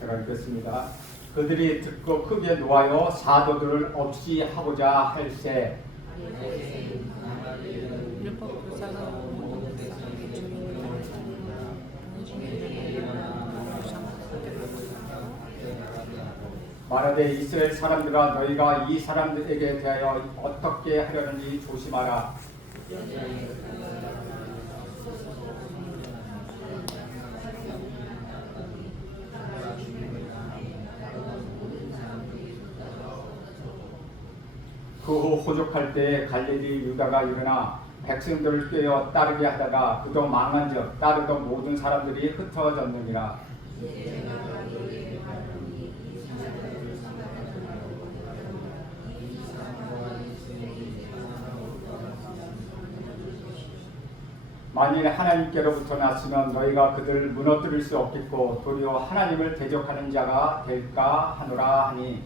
제가 읽겠습니다. 그들이 듣고 크게 노하여 사도들을 없이 하고자 할세. 말하되 이스라엘 사람들아 너희가 이 사람들에게 대하여 어떻게 하려는지 조심하라. 그 후 호족할 때 갈릴리 유다가 일어나 백성들을 꿰어 따르게 하다가 그도 망한즉 따르던 모든 사람들이 흩어졌느니라. 만일 하나님께로부터 났으면 너희가 그들을 무너뜨릴 수 없겠고 도리어 하나님을 대적하는 자가 될까 하노라 하니,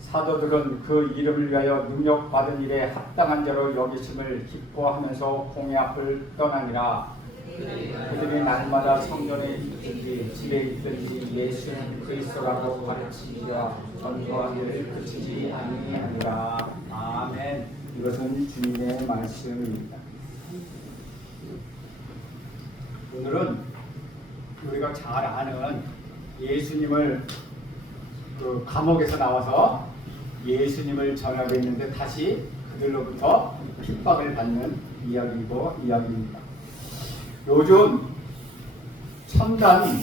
사도들은 그 이름을 위하여 능력받은 일에 합당한 자로 여기심을 기뻐하면서 공회 앞을 떠나니라. 그들이 날마다 성전에 있든지 집에 있든지 예수는 그리스도라고 가르치기와 전도하기를 그치지 아니하니라. 아멘. 이것은 주님의 말씀입니다. 오늘은 우리가 잘 아는 예수님을 그 감옥에서 나와서 예수님을 전하고 있는데 다시 그들로부터 핍박을 받는 이야기입니다. 요즘 첨단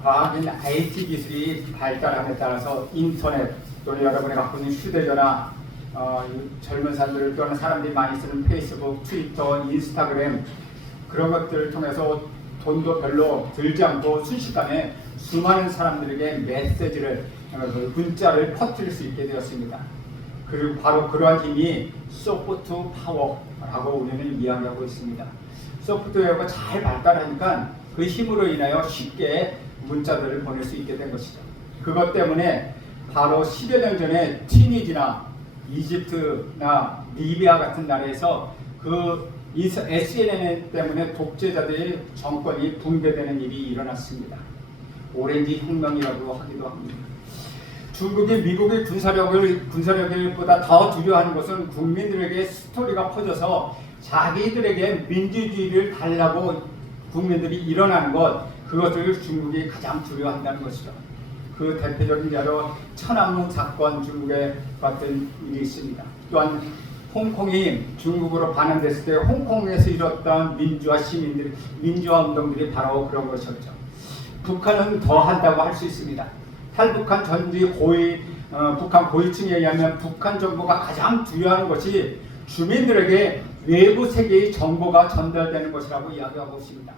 과학인 IT 기술이 발달함에 따라서 인터넷 또는 여러분이 갖고 있는 휴대전화, 젊은 사람들을 또는 사람들이 많이 쓰는 페이스북, 트위터, 인스타그램 그런 것들을 통해서 돈도 별로 들지 않고 순식간에 수많은 사람들에게 메시지를, 문자를 퍼뜨릴 수 있게 되었습니다. 그리고 바로 그러한 힘이 소프트 파워라고 우리는 이야기하고 있습니다. 소프트웨어가 잘 발달하니까 그 힘으로 인하여 쉽게 문자들을 보낼 수 있게 된 것이죠. 그것 때문에 바로 10여 년 전에 튀니지나 이집트나 리비아 같은 나라에서 그 SNN 때문에 독재자들의 정권이 붕괴되는 일이 일어났습니다. 오렌지 혁명이라고 하기도 합니다. 중국이 미국의 군사력보다 더 두려워하는 것은 국민들에게 스토리가 퍼져서 자기들에게 민주주의를 달라고 국민들이 일어나는 것, 그것을 중국이 가장 두려워한다는 것이죠. 그 대표적인 예로 천안문 사건, 중국에 같은 일이 있습니다. 또한 홍콩이 중국으로 반환됐을 때 홍콩에서 일었던 민주화 운동들이 바로 그런 것이었죠. 북한은 더 한다고 할 수 있습니다. 탈북한 전지 북한 고위층에 의하면 북한 정부가 가장 두려워하는 것이 주민들에게 외부 세계의 정보가 전달되는 것이라고 이야기하고 있습니다.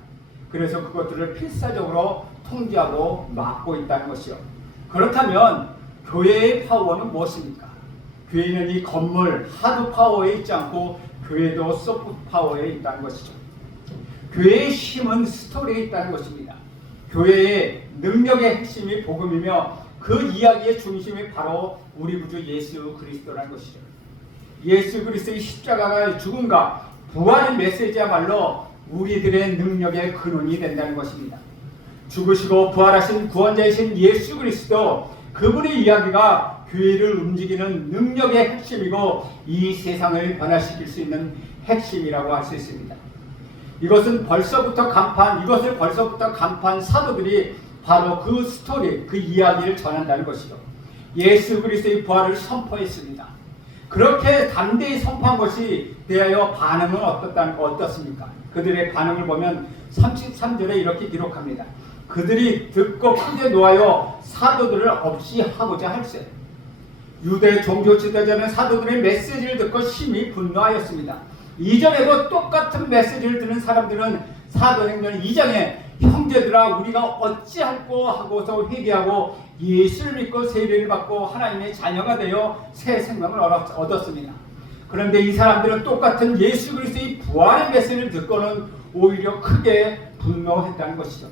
그래서 그것들을 필사적으로 통제하고 막고 있다는 것이요. 그렇다면 교회의 파워는 무엇입니까? 교회는 이 건물 하드 파워에 있지 않고 교회도 소프트 파워에 있다는 것이죠. 교회의 힘은 스토리에 있다는 것입니다. 교회의 능력의 핵심이 복음이며 그 이야기의 중심이 바로 우리 구주 예수 그리스도라는 것이죠. 예수 그리스도의 십자가의 죽음과 부활의 메시지야말로 우리들의 능력의 근원이 된다는 것입니다. 죽으시고 부활하신 구원자이신 예수 그리스도, 그분의 이야기가 교회를 움직이는 능력의 핵심이고 이 세상을 변화시킬 수 있는 핵심이라고 할 수 있습니다. 이것을 벌써부터 간판 사도들이 바로 그 스토리, 그 이야기를 전한다는 것이죠. 예수 그리스도의 부활을 선포했습니다. 그렇게 담대히 선포한 것이 대하여 반응은 어떻습니까? 그들의 반응을 보면 33절에 이렇게 기록합니다. 그들이 듣고 크게 노하여 사도들을 없이 하고자 할세. 유대 종교 지도자는 사도들의 메시지를 듣고 심히 분노하였습니다. 이전에도 똑같은 메시지를 듣는 사람들은 사도행전 2장에 형제들아 우리가 어찌할꼬 하고서 회개하고 예수를 믿고 세례를 받고 하나님의 자녀가 되어 새 생명을 얻었습니다. 그런데 이 사람들은 똑같은 예수 그리스도의 부활의 메시지를 듣고는 오히려 크게 분노했다는 것이죠.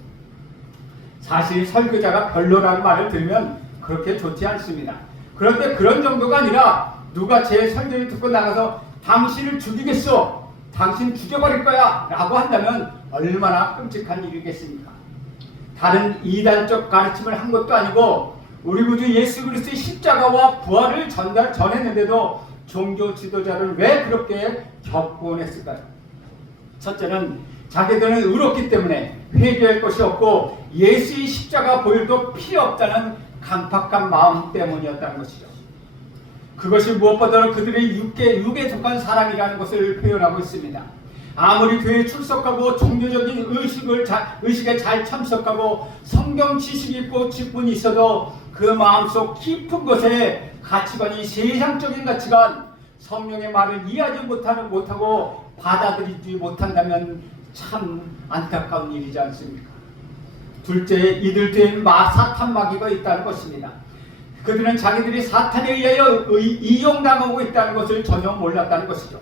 사실 설교자가 별로라는 말을 들으면 그렇게 좋지 않습니다. 그런데 그런 정도가 아니라 누가 제 설교를 듣고 나가서 당신을 죽이겠소, 당신 죽여버릴 거야 라고 한다면 얼마나 끔찍한 일이겠습니까? 다른 이단적 가르침을 한 것도 아니고 우리 구주 예수 그리스도의 십자가와 부활을 전했는데도 종교 지도자를 왜 그렇게 격분했을까요? 첫째는 자기들은 의롭기 때문에 회개할 것이 없고 예수의 십자가 보혈도 필요 없다는 강팍한 마음 때문이었다는 것이죠. 그것이 무엇보다도 그들의 육에 속한 사람이라는 것을 표현하고 있습니다. 아무리 교회에 출석하고 종교적인 의식에 잘 참석하고 성경 지식이 있고 직분이 있어도 그 마음속 깊은 곳에 가치관이 세상적인 가치관, 성령의 말을 이해하지 못하고 받아들이지 못한다면 참 안타까운 일이지 않습니까? 둘째, 이들 뒤에 사탄 마귀가 있다는 것입니다. 그들은 자기들이 사탄에 의하여 이용당하고 있다는 것을 전혀 몰랐다는 것이죠.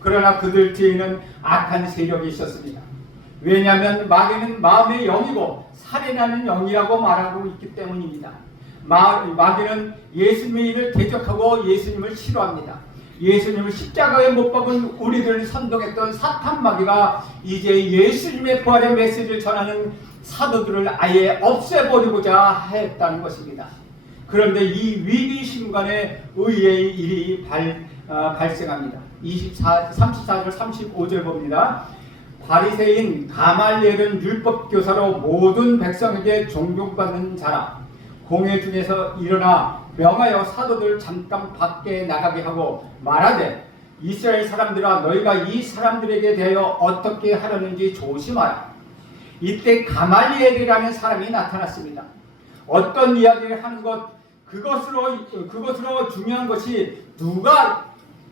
그러나 그들 뒤에는 악한 세력이 있었습니다. 왜냐하면 마귀는 마음의 영이고 살인하는 영이라고 말하고 있기 때문입니다. 마귀는 예수님의 일을 대적하고 예수님을 싫어합니다. 예수님을 십자가에 못 박은 우리들을 선동했던 사탄 마귀가 이제 예수님의 부활의 메시지를 전하는 사도들을 아예 없애버리고자 했다는 것입니다. 그런데 이 위기 순간에 의의 일이 발생합니다. 34절 35절 봅니다. 바리새인 가말리엘은 율법교사로 모든 백성에게 존경받는 자라. 공회 중에서 일어나 명하여 사도들 잠깐 밖에 나가게 하고 말하되 이스라엘 사람들아 너희가 이 사람들에게 대하여 어떻게 하려는지 조심하라. 이때 가말리엘이라는 사람이 나타났습니다. 어떤 이야기를 하는 그것으로 중요한 것이 누가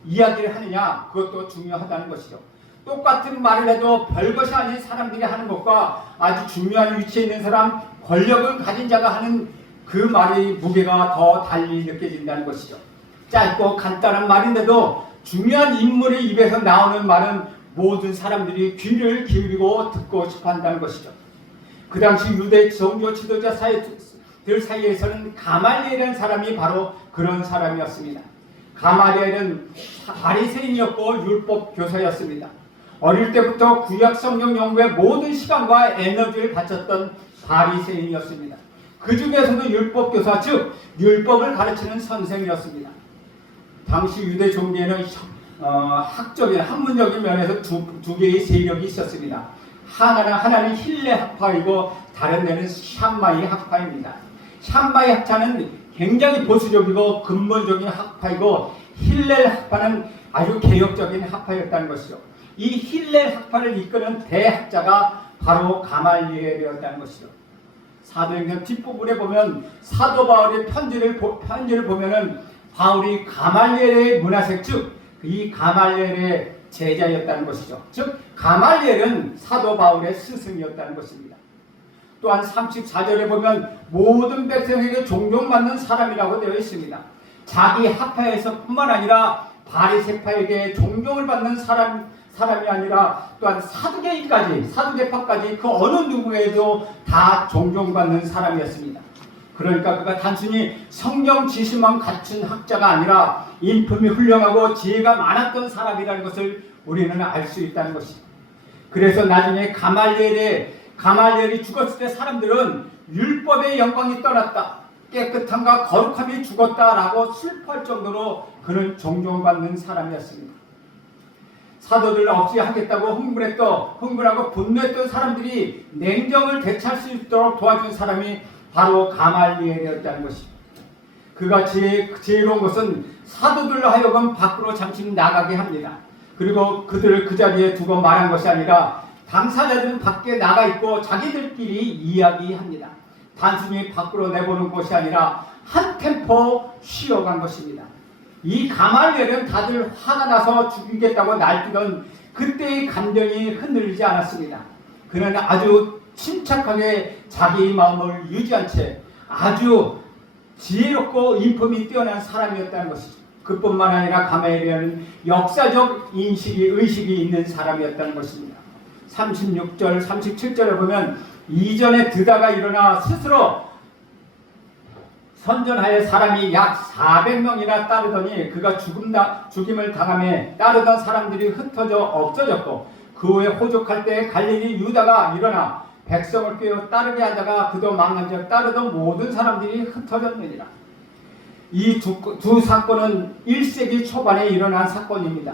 이야기를 하느냐, 그것도 중요하다는 것이죠. 똑같은 말을 해도 별것이 아닌 사람들이 하는 것과 아주 중요한 위치에 있는 사람, 권력을 가진 자가 하는 그 말의 무게가 더 달리 느껴진다는 것이죠. 짧고 간단한 말인데도 중요한 인물의 입에서 나오는 말은 모든 사람들이 귀를 기울이고 듣고 싶어 한다는 것이죠. 그 당시 유대 종교 지도자 들 사이에서는 가말리엘이라는 사람이 바로 그런 사람이었습니다. 가말리엘은 바리새인이었고 율법 교사였습니다. 어릴 때부터 구약 성경 연구에 모든 시간과 에너지를 바쳤던 바리새인이었습니다. 그 중에서도 율법 교사, 즉 율법을 가르치는 선생이었습니다. 당시 유대 종교에는 학적인 학문적인 면에서 두 개의 세력이 있었습니다. 하나는 힐레 학파이고 다른 데는 샴마이 학파입니다. 샴마이 학파는 굉장히 보수적이고 근본적인 학파이고 힐렐 학파는 아주 개혁적인 학파였다는 것이죠. 이 힐렐 학파를 이끄는 대학자가 바로 가말리엘이었다는 것이죠. 사도행전 뒷부분에 보면 사도 바울의 편지를 보면은 바울이 가말리엘의 문화생, 즉 이 가말리엘의 제자였다는 것이죠. 즉 가말리엘은 사도 바울의 스승이었다는 것입니다. 또한 34절에 보면 모든 백성에게 존경받는 사람이라고 되어 있습니다. 자기 학파에서 뿐만 아니라 바리새파에게 존경을 받는 사람이 아니라 또한 사두개파까지 그 어느 누구에도 다 존경받는 사람이었습니다. 그러니까 그가 단순히 성경 지식만 갖춘 학자가 아니라 인품이 훌륭하고 지혜가 많았던 사람이라는 것을 우리는 알 수 있다는 것이죠. 그래서 나중에 가말리엘이 죽었을 때 사람들은 율법의 영광이 떠났다, 깨끗함과 거룩함이 죽었다라고 슬퍼할 정도로 그는 존경받는 사람이었습니다. 사도들 없이 하겠다고 흥분하고 분노했던 사람들이 냉정을 되찾을 수 있도록 도와준 사람이 바로 가말리엘이었다는 것입니다. 그가 지혜로운 것은 사도들로 하여금 밖으로 잠시 나가게 합니다. 그리고 그들을 그 자리에 두고 말한 것이 아니라 당사자들은 밖에 나가 있고 자기들끼리 이야기합니다. 단순히 밖으로 내보는 것이 아니라 한 템포 쉬어간 것입니다. 이 가말리엘은 다들 화가 나서 죽이겠다고 날뛰던 그때의 감정이 흔들리지 않았습니다. 그는 아주 침착하게 자기의 마음을 유지한 채 아주 지혜롭고 인품이 뛰어난 사람이었다는 것이죠. 그뿐만 아니라 가말리엘은 역사적 의식이 있는 사람이었다는 것입니다. 36절, 37절에 보면 이전에 드다가 일어나 스스로 선전하에 사람이 약 400명이나 따르더니 그가 죽임을 당함에 따르던 사람들이 흩어져 없어졌고 그 후에 호족할 때 갈릴리 유다가 일어나 백성을 꿰어 따르게 하다가 그도 망한즉 따르던 모든 사람들이 흩어졌느니라. 이 두 사건은 1세기 초반에 일어난 사건입니다.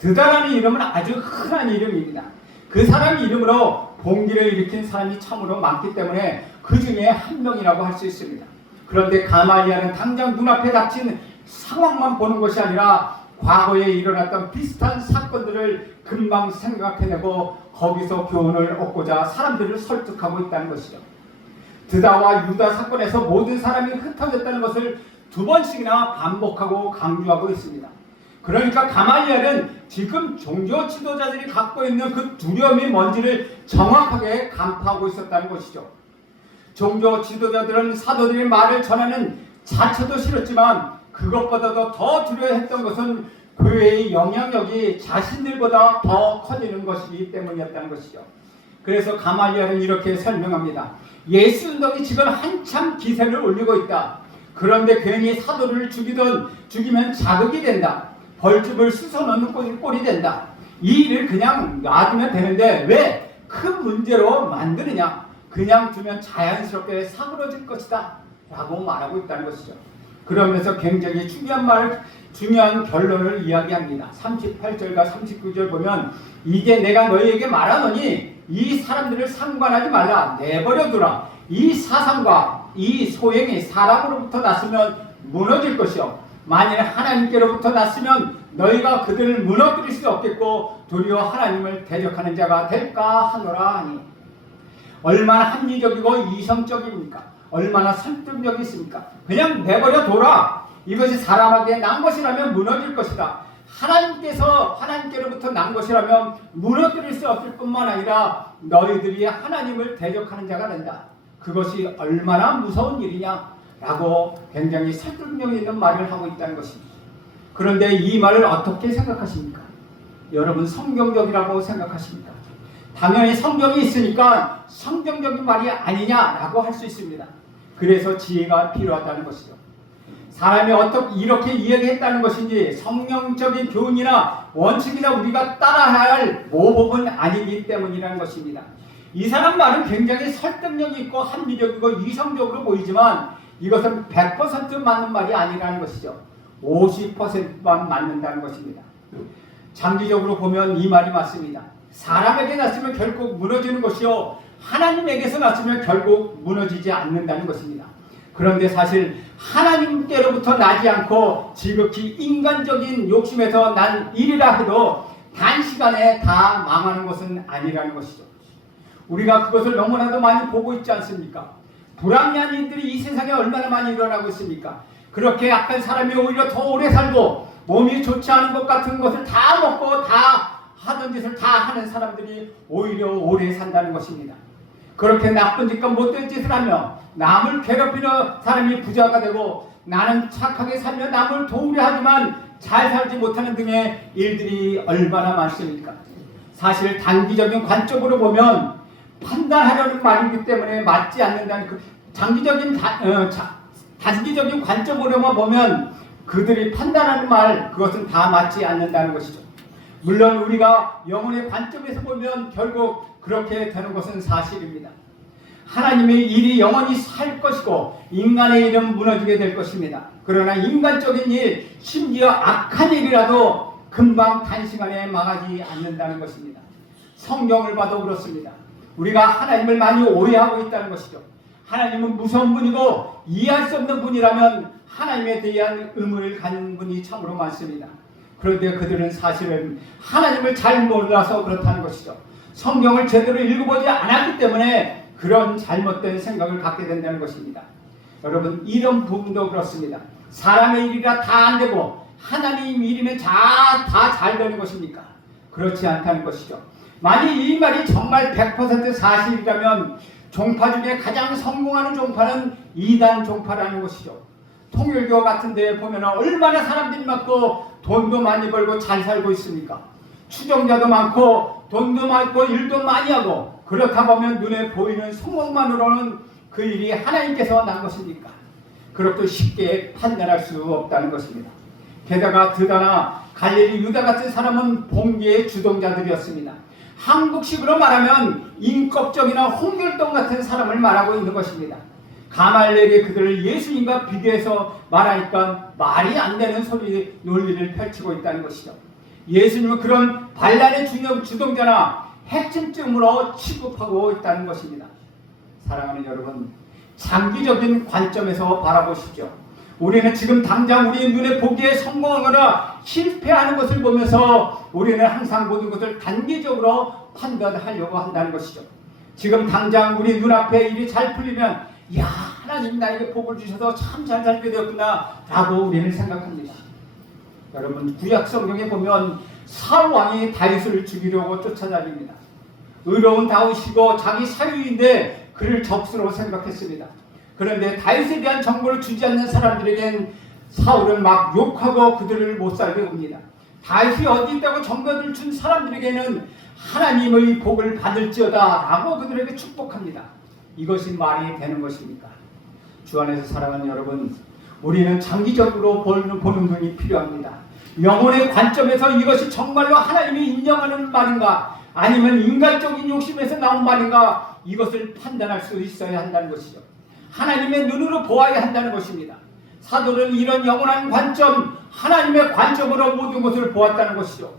드다라는 이름은 아주 흔한 이름입니다. 그 사람 이름으로 봉기를 일으킨 사람이 참으로 많기 때문에 그 중에 한 명이라고 할 수 있습니다. 그런데 가말리엘은 당장 눈앞에 닥친 상황만 보는 것이 아니라 과거에 일어났던 비슷한 사건들을 금방 생각해내고 거기서 교훈을 얻고자 사람들을 설득하고 있다는 것이죠. 드다와 유다 사건에서 모든 사람이 흩어졌다는 것을 2번씩이나 반복하고 강조하고 있습니다. 그러니까 가말리엘은 지금 종교 지도자들이 갖고 있는 그 두려움이 뭔지를 정확하게 간파하고 있었다는 것이죠. 종교 지도자들은 사도들의 말을 전하는 자체도 싫었지만 그것보다도 더 두려워했던 것은 교회의 영향력이 자신들보다 더 커지는 것이기 때문이었다는 것이죠. 그래서 가말리엘은 이렇게 설명합니다. 예수 운동이 지금 한참 기세를 올리고 있다. 그런데 괜히 사도를 죽이면 자극이 된다. 벌집을 쑤셔넣는 꼴이 된다. 이 일을 그냥 놔두면 되는데 왜 큰 문제로 만드느냐. 그냥 두면 자연스럽게 사그러질 것이다 라고 말하고 있다는 것이죠. 그러면서 굉장히 중요한 결론을 이야기합니다. 38절과 39절 보면 이제 내가 너희에게 말하노니 이 사람들을 상관하지 말라. 내버려두라. 이 사상과 이 소행이 사람으로부터 났으면 무너질 것이요 만일 하나님께로부터 났으면 너희가 그들을 무너뜨릴 수 없겠고 도리어 하나님을 대적하는 자가 될까 하노라 하니 얼마나 합리적이고 이성적입니까? 얼마나 설득력이 있습니까? 그냥 내버려둬라. 이것이 사람에게 난 것이라면 무너질 것이다. 하나님께로부터 난 것이라면 무너뜨릴 수 없을 뿐만 아니라 너희들이 하나님을 대적하는 자가 된다. 그것이 얼마나 무서운 일이냐 라고 굉장히 설득력 있는 말을 하고 있다는 것입니다. 그런데 이 말을 어떻게 생각하십니까? 여러분 성경적이라고 생각하십니까? 당연히 성경이 있으니까 성경적인 말이 아니냐라고 할 수 있습니다. 그래서 지혜가 필요하다는 것이죠. 사람이 어떻게 이렇게 이야기했다는 것인지 성경적인 교훈이나 원칙이나 우리가 따라야 할 모범은 아니기 때문이라는 것입니다. 이 사람 말은 굉장히 설득력이 있고 합리적이고 이성적으로 보이지만 이것은 100% 맞는 말이 아니라는 것이죠. 50%만 맞는다는 것입니다. 장기적으로 보면 이 말이 맞습니다. 사람에게 났으면 결국 무너지는 것이요 하나님에게서 났으면 결국 무너지지 않는다는 것입니다. 그런데 사실 하나님께로부터 나지 않고 지극히 인간적인 욕심에서 난 일이라 해도 단시간에 다 망하는 것은 아니라는 것이죠. 우리가 그것을 너무나도 많이 보고 있지 않습니까? 불합리한 일들이 이 세상에 얼마나 많이 일어나고 있습니까? 그렇게 약한 사람이 오히려 더 오래 살고 몸이 좋지 않은 것 같은 것을 다 먹고 다 하던 짓을 다 하는 사람들이 오히려 오래 산다는 것입니다. 그렇게 나쁜 짓과 못된 짓을 하며 남을 괴롭히는 사람이 부자가 되고 나는 착하게 살며 남을 도우려 하지만 잘 살지 못하는 등의 일들이 얼마나 많습니까? 사실 단기적인 관점으로 보면 판단하려는 말이기 때문에 맞지 않는다는 그 단기적인 관점으로만 보면 그들이 판단하는 말 그것은 다 맞지 않는다는 것이죠. 물론 우리가 영혼의 관점에서 보면 결국 그렇게 되는 것은 사실입니다. 하나님의 일이 영원히 살 것이고 인간의 일은 무너지게 될 것입니다. 그러나 인간적인 일, 심지어 악한 일이라도 금방 단시간에 망하지 않는다는 것입니다. 성경을 봐도 그렇습니다. 우리가 하나님을 많이 오해하고 있다는 것이죠. 하나님은 무서운 분이고 이해할 수 없는 분이라면 하나님에 대한 의문을 가진 분이 참으로 많습니다. 그런데 그들은 사실은 하나님을 잘 몰라서 그렇다는 것이죠. 성경을 제대로 읽어보지 않았기 때문에 그런 잘못된 생각을 갖게 된다는 것입니다. 여러분 이런 부분도 그렇습니다. 사람의 일이라 다 안 되고 하나님 일이면 다 잘 되는 것입니까? 그렇지 않다는 것이죠. 만약 이 말이 정말 100% 사실이라면 종파 중에 가장 성공하는 종파는 이단 종파라는 것이죠. 통일교 같은 데 보면 얼마나 사람들이 많고 돈도 많이 벌고 잘 살고 있습니까? 추종자도 많고 돈도 많고 일도 많이 하고 그렇다 보면 눈에 보이는 성공만으로는 그 일이 하나님께서 난 것입니까? 그렇게 쉽게 판단할 수 없다는 것입니다. 게다가 드다나 갈릴리 유다 같은 사람은 봉기의 주동자들이었습니다. 한국식으로 말하면 인격적이나 홍길동 같은 사람을 말하고 있는 것입니다. 가말리엘이 그들을 예수님과 비교해서 말하니까 말이 안 되는 소리 논리를 펼치고 있다는 것이죠. 예수님은 그런 반란의 주동자나 핵심점으로 취급하고 있다는 것입니다. 사랑하는 여러분, 장기적인 관점에서 바라보시죠. 우리는 지금 당장 우리 눈에 보기에 성공하거나 실패하는 것을 보면서 우리는 항상 모든 것을 단기적으로 판단하려고 한다는 것이죠. 지금 당장 우리 눈앞에 일이 잘 풀리면 야, 하나님 나에게 복을 주셔서 참 잘 살게 되었구나 라고 우리는 생각합니다. 여러분, 구약 성경에 보면 사울 왕이 다윗을 죽이려고 쫓아다닙니다. 의로운 다윗이고 자기 사유인데 그를 적수로 생각했습니다. 그런데 다윗에 대한 정보를 주지 않는 사람들에겐 사울은 막 욕하고 그들을 못 살게 합니다. 다윗이 어디 있다고 정보를 준 사람들에게는 하나님의 복을 받을지어다 라고 그들에게 축복합니다. 이것이 말이 되는 것입니까? 주 안에서 사랑하는 여러분, 우리는 장기적으로 보는 눈이 필요합니다. 영혼의 관점에서 이것이 정말로 하나님이 인정하는 말인가 아니면 인간적인 욕심에서 나온 말인가, 이것을 판단할 수 있어야 한다는 것이죠. 하나님의 눈으로 보아야 한다는 것입니다. 사도는 이런 영원한 관점, 하나님의 관점으로 모든 것을 보았다는 것이죠.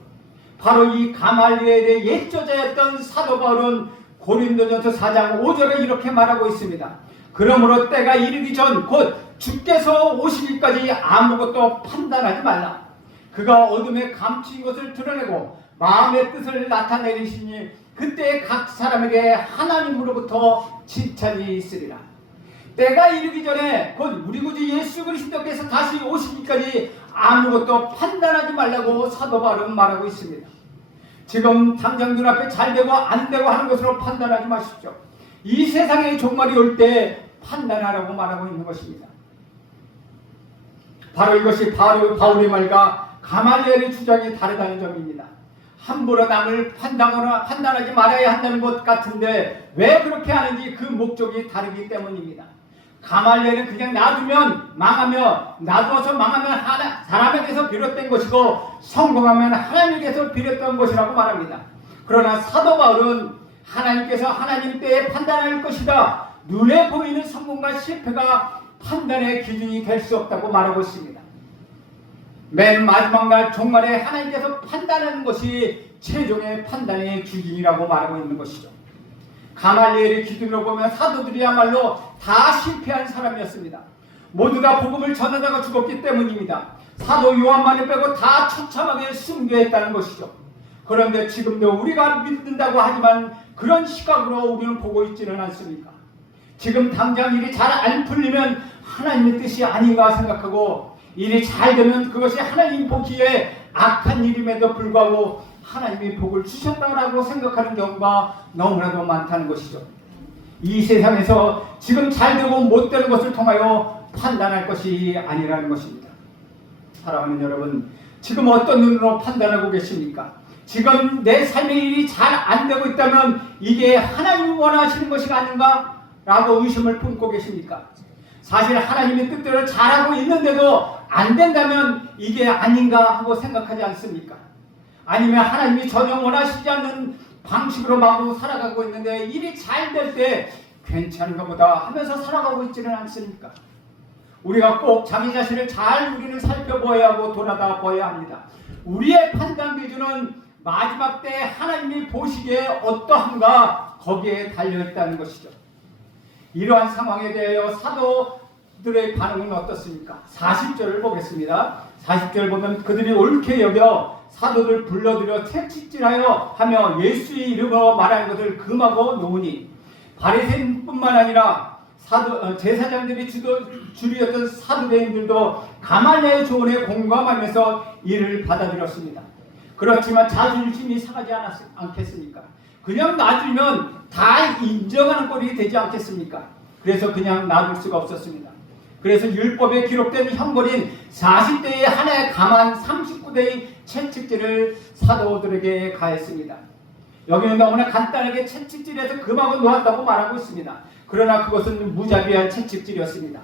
바로 이 가말리엘의 옛저자였던 사도 바울은 고린도전서 4장 5절에 이렇게 말하고 있습니다. 그러므로 때가 이르기 전 곧 주께서 오시기까지 아무것도 판단하지 말라. 그가 어둠에 감추인 것을 드러내고 마음의 뜻을 나타내시니 그때 각 사람에게 하나님으로부터 칭찬이 있으리라. 때가 이르기 전에 곧 우리 구주 예수 그리스도께서 다시 오시기까지 아무것도 판단하지 말라고 사도 바울은 말하고 있습니다. 지금 당장 눈앞에 잘 되고 안 되고 하는 것으로 판단하지 마십시오. 이 세상의 종말이 올 때 판단하라고 말하고 있는 것입니다. 바로 이것이 바울의 말과 가말리엘의 주장이 다르다는 점입니다. 함부로 남을 판단하지 말아야 한다는 것 같은데 왜 그렇게 하는지 그 목적이 다르기 때문입니다. 가말리엘은 그냥 놔두면 망하며, 놔두어서 망하면 사람에게서 비롯된 것이고 성공하면 하나님께서 비롯된 것이라고 말합니다. 그러나 사도 바울은 하나님께서 하나님 때에 판단할 것이다, 눈에 보이는 성공과 실패가 판단의 기준이 될 수 없다고 말하고 있습니다. 맨 마지막 날 종말에 하나님께서 판단하는 것이 최종의 판단의 기준이라고 말하고 있는 것이죠. 가말리엘의 기준으로 보면 사도들이야말로 다 실패한 사람이었습니다. 모두 다 복음을 전하다가 죽었기 때문입니다. 사도 요한만을 빼고 다 처참하게 순교했다는 것이죠. 그런데 지금도 우리가 믿는다고 하지만 그런 시각으로 우리는 보고 있지는 않습니까? 지금 당장 일이 잘 안 풀리면 하나님의 뜻이 아닌가 생각하고, 일이 잘 되면 그것이 하나님 보기에 악한 일임에도 불구하고 하나님이 복을 주셨다고 생각하는 경우가 너무나도 많다는 것이죠. 이 세상에서 지금 잘 되고 못 되는 것을 통하여 판단할 것이 아니라는 것입니다. 사랑하는 여러분, 지금 어떤 눈으로 판단하고 계십니까? 지금 내 삶의 일이 잘 안 되고 있다면 이게 하나님이 원하시는 것이 아닌가? 라고 의심을 품고 계십니까? 사실 하나님의 뜻대로 잘하고 있는데도 안 된다면 이게 아닌가 하고 생각하지 않습니까? 아니면 하나님이 전혀 원하시지 않는 방식으로 마구 살아가고 있는데 일이 잘 될 때 괜찮은가 보다 하면서 살아가고 있지는 않습니까? 우리가 꼭 자기 자신을 잘 우리는 살펴보아야 하고 돌아다 보아야 합니다. 우리의 판단 기준은 마지막 때 하나님이 보시기에 어떠한가 거기에 달려있다는 것이죠. 이러한 상황에 대하여 사도들의 반응은 어떻습니까? 40절을 보겠습니다. 40절 보면 그들이 옳게 여겨 사도들 불러들여 채찍질하여 하며 예수의 이름으로 말하는 것을 금하고 놓으니, 바리새인뿐만 아니라 제사장들이 주리였던 사두개인들도 가말리엘의 조언에 공감하면서 이를 받아들였습니다. 그렇지만 자존심이 상하지 않겠습니까? 그냥 놔두면 다 인정하는 꼴이 되지 않겠습니까? 그래서 그냥 놔둘 수가 없었습니다. 그래서 율법에 기록된 형벌인 40대의 하나의 가만 39대의 채찍질을 사도들에게 가했습니다. 여기는 너무나 간단하게 채찍질해서 금하고 놓았다고 말하고 있습니다. 그러나 그것은 무자비한 채찍질이었습니다.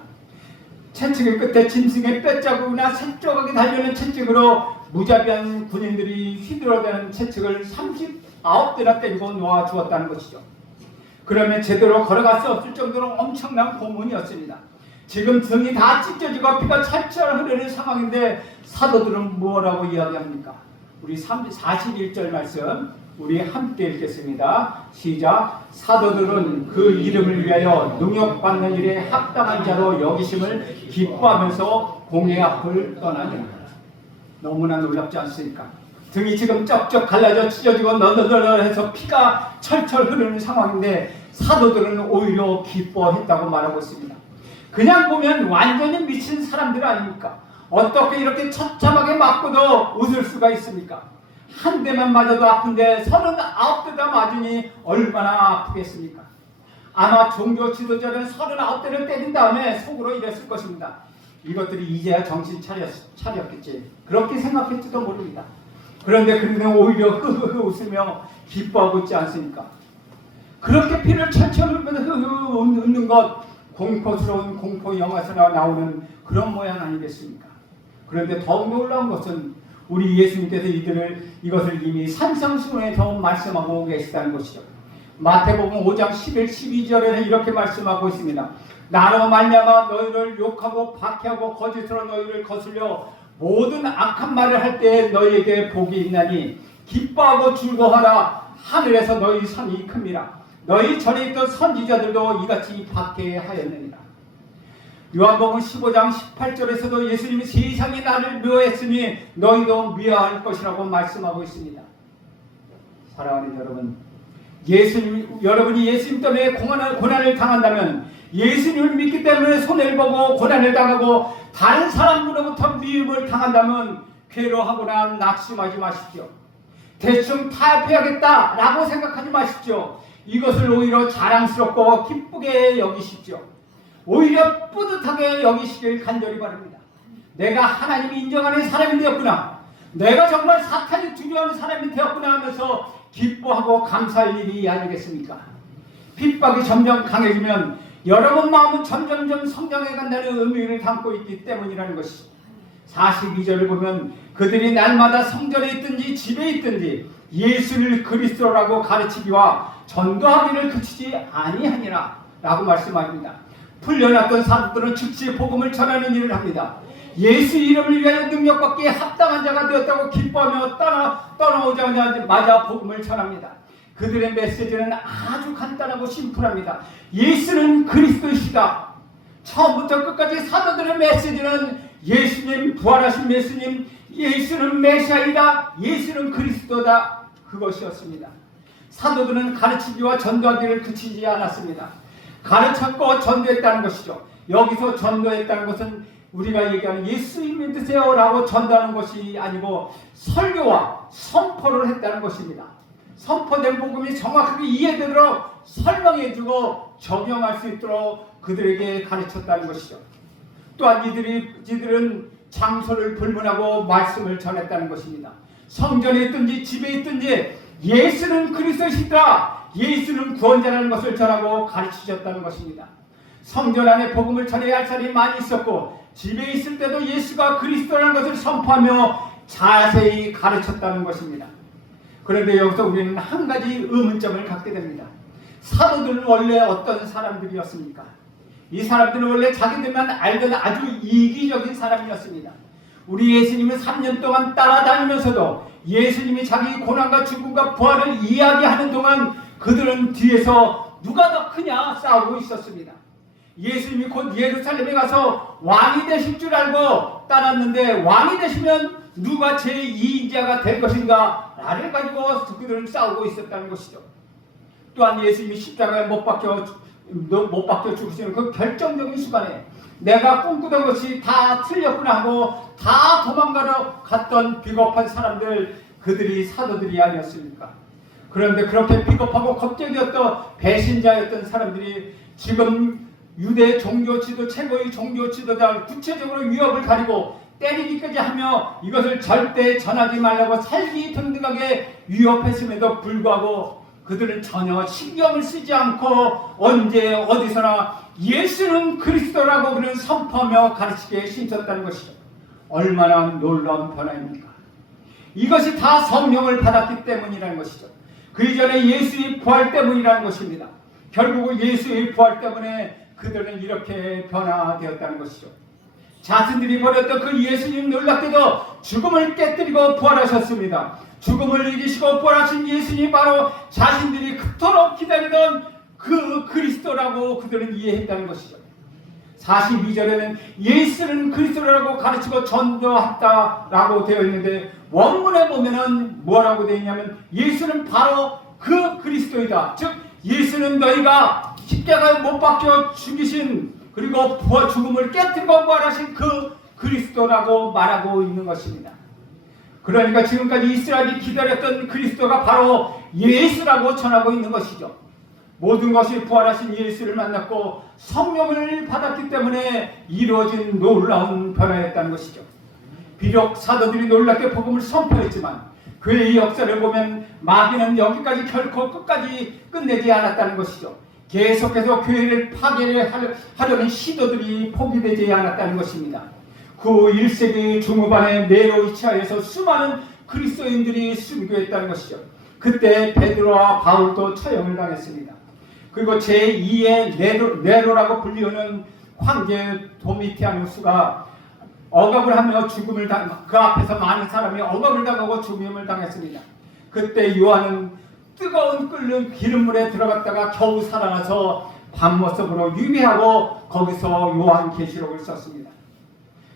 채찍의 끝에 짐승의 뼈자국이나 새조각이 달려있는 채찍으로 무자비한 군인들이 휘둘러대는 채찍을 39대나 때리고 놓아 주었다는 것이죠. 그러면 제대로 걸어갈 수 없을 정도로 엄청난 고문이었습니다. 지금 등이 다 찢겨지고 피가 찰찰 흐르는 상황인데 사도들은 뭐라고 이야기합니까? 우리 41절 말씀 우리 함께 읽겠습니다. 시작. 사도들은 그 이름을 위하여 능욕받는 일에 합당한 자로 여기심을 기뻐하면서 공회 앞을 떠나니. 너무나 놀랍지 않습니까? 등이 지금 쩍쩍 갈라져 찢어지고 너덜너덜해서 피가 철철 흐르는 상황인데 사도들은 오히려 기뻐했다고 말하고 있습니다. 그냥 보면 완전히 미친 사람들 아닙니까? 어떻게 이렇게 처참하게 맞고도 웃을 수가 있습니까? 한 대만 맞아도 아픈데 39대가 맞으니 얼마나 아프겠습니까? 아마 종교 지도자는 39대를 때린 다음에 속으로 이랬을 것입니다. 이것들이 이제야 정신 차렸겠지. 그렇게 생각했지도 모릅니다. 그런데 그들은 오히려 흐흐흐 웃으며 기뻐하고 있지 않습니까? 그렇게 피를 철철 흘리면서 흐흐 웃는 것, 공포스러운 공포 영화에서 나오는 그런 모양 아니겠습니까? 그런데 더욱 놀라운 것은 우리 예수님께서 이것을 이미 산상수훈에서 말씀하고 계시다는 것이죠. 마태복음 5장 11, 12절에는 이렇게 말씀하고 있습니다. 나로 말미암아 너희를 욕하고 박해하고 거짓으로 너희를 거슬려 모든 악한 말을 할 때 너희에게 복이 있나니 기뻐하고 즐거워하라. 하늘에서 너희 상이 큽니다. 너희 전에 있던 선지자들도 이같이 박해하였느니라. 요한복음 15장 18절에서도 예수님이 세상이 나를 미워했으니 너희도 미워할 것이라고 말씀하고 있습니다. 사랑하는 여러분, 여러분이 예수님 때문에 고난을 당한다면, 예수님을 믿기 때문에 손해를 보고 고난을 당하고 다른 사람으로부터 미움을 당한다면 괴로워하거나 낙심하지 마십시오. 대충 타협해야겠다라고 생각하지 마십시오. 이것을 오히려 자랑스럽고 기쁘게 여기십시오. 오히려 뿌듯하게 여기시길 간절히 바랍니다. 내가 하나님이 인정하는 사람이 되었구나, 내가 정말 사탄이 두려워하는 사람이 되었구나 하면서 기뻐하고 감사할 일이 아니겠습니까? 핍박이 점점 강해지면 여러분 마음은 점점점 성장해 간다는 의미를 담고 있기 때문이라는 것이죠. 42절을 보면 그들이 날마다 성전에 있든지 집에 있든지 예수를 그리스도라고 가르치기와 전도하기를 그치지 아니하니라 라고 말씀합니다. 풀려났던 사도들은 즉시 복음을 전하는 일을 합니다. 예수 이름을 위하여 능력받기에 합당한 자가 되었다고 기뻐하며 떠나오자마자 복음을 전합니다. 그들의 메시지는 아주 간단하고 심플합니다. 예수는 그리스도이시다. 처음부터 끝까지 사도들의 메시지는 예수님, 부활하신 예수님, 예수는 메시아이다, 예수는 그리스도다, 그것이었습니다. 사도들은 가르치기와 전도하기를 그치지 않았습니다. 가르쳤고 전도했다는 것이죠. 여기서 전도했다는 것은 우리가 얘기하는 예수님 믿으세요 라고 전도하는 것이 아니고 설교와 선포를 했다는 것입니다. 선포된 복음이 정확하게 이해되도록 설명해주고 적용할 수 있도록 그들에게 가르쳤다는 것이죠. 또한 이들은 장소를 불문하고 말씀을 전했다는 것입니다. 성전에 있든지 집에 있든지 예수는 그리스도시다, 예수는 구원자라는 것을 전하고 가르치셨다는 것입니다. 성전 안에 복음을 전해야 할 사람이 많이 있었고 집에 있을 때도 예수가 그리스도라는 것을 선포하며 자세히 가르쳤다는 것입니다. 그런데 여기서 우리는 한 가지 의문점을 갖게 됩니다. 사도들은 원래 어떤 사람들이었습니까? 이 사람들은 원래 자기들만 알던 아주 이기적인 사람이었습니다. 우리 예수님을 3년 동안 따라다니면서도 예수님이 자기 고난과 죽음과 부활을 이야기하는 동안 그들은 뒤에서 누가 더 크냐 싸우고 있었습니다. 예수님이 곧 예루살렘에 가서 왕이 되실 줄 알고 따랐는데 왕이 되시면 누가 제2인자가 될 것인가 나를 가지고 그들은 싸우고 있었다는 것이죠. 또한 예수님이 십자가에 못 박혀 죽으시는 그 결정적인 순간에 내가 꿈꾸던 것이 다 틀렸구나 하고 다 도망가러 갔던 비겁한 사람들, 그들이 사도들이 아니었습니까? 그런데 그렇게 비겁하고 겁쟁이였던 배신자였던 사람들이 지금 유대 종교 지도, 최고의 종교 지도자 구체적으로 위협을 가리고 때리기까지 하며 이것을 절대 전하지 말라고 살기 등등하게 위협했음에도 불구하고 그들은 전혀 신경을 쓰지 않고 언제 어디서나 예수는 그리스도라고 그는 선포하며 가르치기에 힘썼다는 것이죠. 얼마나 놀라운 변화입니까? 이것이 다 성령을 받았기 때문이라는 것이죠. 그 이전에 예수의 부활 때문이라는 것입니다. 결국 예수의 부활 때문에 그들은 이렇게 변화되었다는 것이죠. 자신들이 버렸던 그 예수님, 놀랍게도 죽음을 깨뜨리고 부활하셨습니다. 죽음을 이기시고 부활하신 예수님이 바로 자신들이 그토록 기다리던 그 그리스도라고 그들은 이해했다는 것이죠. 42절에는 예수는 그리스도라고 가르치고 전도했다라고 되어 있는데, 원문에 보면은 뭐라고 되어 있냐면 예수는 바로 그 그리스도이다. 즉 예수는 너희가 십자가에 못 박혀 죽이신, 그리고 죽음을 깨뜨리고 부활하신 그 그리스도라고 말하고 있는 것입니다. 그러니까 지금까지 이스라엘이 기다렸던 그리스도가 바로 예수라고 전하고 있는 것이죠. 모든 것이 부활하신 예수를 만났고 성령을 받았기 때문에 이루어진 놀라운 변화였다는 것이죠. 비록 사도들이 놀랍게 복음을 선포했지만 교회의 역사를 보면 마귀는 여기까지 결코 끝까지 끝내지 않았다는 것이죠. 계속해서 교회를 파괴하려는 시도들이 포기되지 않았다는 것입니다. 그 1세기 중후반에 네로 2차에서 수많은 그리스도인들이 순교했다는 것이죠. 그때 베드로와 바울도 처형을 당했습니다. 그리고 제2의 네로라고 불리우는 황제 도미티아누스가 억압을 하며 그 앞에서 많은 사람이 억압을 당하고 죽임을 당했습니다. 그때 요한은 뜨거운 끓는 기름물에 들어갔다가 겨우 살아나서 밤모습으로 유배하고 거기서 요한계시록을 썼습니다.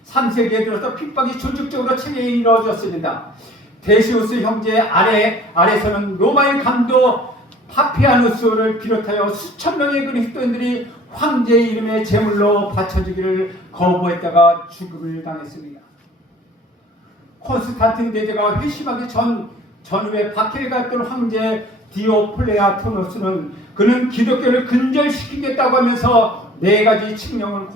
3세기에 들어서 핍박이 조직적으로 체계에 이루어졌습니다. 데시우스 형제 아래서는 로마의 감독 파피아누스를 비롯하여 수천 명의 그리스도인들이 황제의 이름의 제물로 바쳐주기를 거부했다가 죽음을 당했습니다. 콘스탄틴 대제가 회심하기 전후에 박해를 갔던 황제 디오플레아토누스는 그는 기독교를 근절시키겠다고 하면서 4가지 칙령을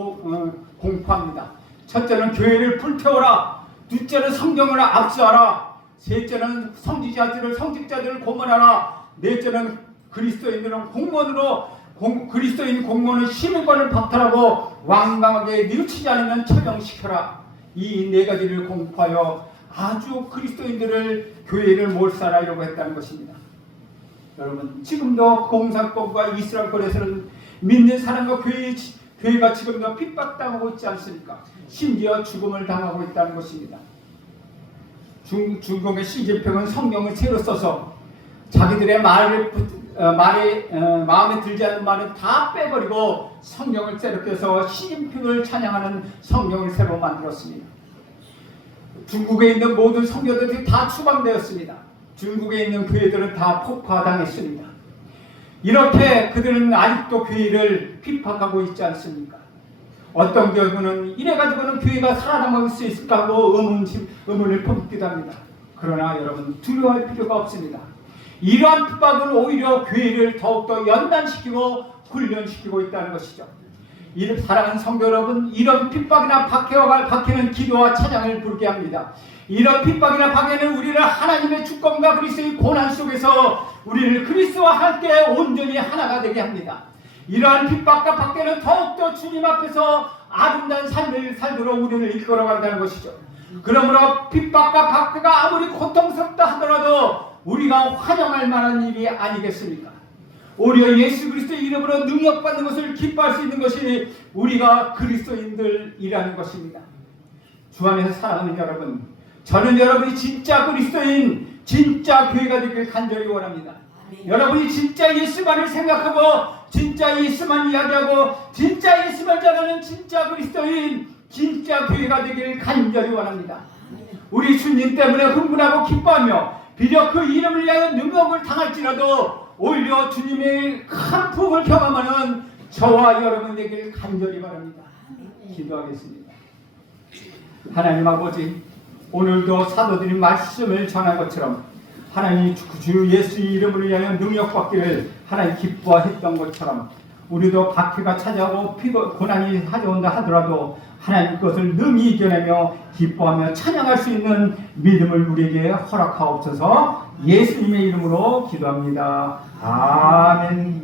공포합니다. 첫째는 교회를 불태워라, 둘째는 성경을 압수하라, 셋째는 성직자들을 고문하라, 넷째는 그리스도인 공무원은 시민권을 박탈하고 완강하게 뉘우치지 않으면 처형시켜라. 이 4가지를 공포하여 아주 그리스도인들을 교회를 몰살하려고 했다는 것입니다. 여러분, 지금도 공산권과 이스라엘권에서는 믿는 사람과 교회가 지금도 핍박당하고 있지 않습니까? 심지어 죽음을 당하고 있다는 것입니다. 중국의 시진핑은 성경을 새로 써서 자기들의 마음에 들지 않는 말은 다 빼버리고 성경을 새로 껴서 시진핑을 찬양하는 성경을 새로 만들었습니다. 중국에 있는 모든 선교들이 다 추방되었습니다. 중국에 있는 교회들은 다 폭파당했습니다. 이렇게 그들은 아직도 교회를 핍박하고 있지 않습니까? 어떤 경우는 이래가지고는 교회가 살아남을 수 있을까 하고 의문을 품기도 합니다. 그러나 여러분, 두려워할 필요가 없습니다. 이러한 핍박은 오히려 교회를 더욱더 연단시키고 훈련시키고 있다는 것이죠. 사랑하는 성도 여러분, 이런 핍박이나 박해는 기도와 찬양을 부르게 합니다. 이런 핍박이나 박해는 우리를 하나님의 주권과 그리스도의 고난 속에서 우리를 그리스도와 함께 온전히 하나가 되게 합니다. 이러한 핍박과 박해는 더욱더 주님 앞에서 아름다운 삶을 살도록 우리를 이끌어간다는 것이죠. 그러므로 핍박과 박해가 아무리 고통스럽다 하더라도 우리가 환영할 만한 일이 아니겠습니까? 오히려 예수 그리스도의 이름으로 능력받는 것을 기뻐할 수 있는 것이 우리가 그리스도인들이라는 것입니다. 주 안에서 사랑하는 여러분, 저는 여러분이 진짜 그리스도인, 진짜 교회가 되길 간절히 원합니다. 여러분이 진짜 예수만을 생각하고 진짜 예수만 이야기하고 진짜 예수만 전하는 진짜 그리스도인, 진짜 교회가 되길 간절히 원합니다. 우리 주님 때문에 흥분하고 기뻐하며 비록 그 이름을 위하여 능력을 당할지라도 오히려 주님의 큰 품을 경험하는 저와 여러분 되길 간절히 바랍니다. 기도하겠습니다. 하나님 아버지, 오늘도 사도들이 말씀을 전한 것처럼 하나님 주 예수 이름을 위하여 능력받기를 하나님 기뻐했던 것처럼 우리도 박해가 찾아오고 고난이 찾아온다 하더라도 하나님 것을 능히 이겨내며 기뻐하며 찬양할 수 있는 믿음을 우리에게 허락하옵소서. 예수님의 이름으로 기도합니다. 아멘.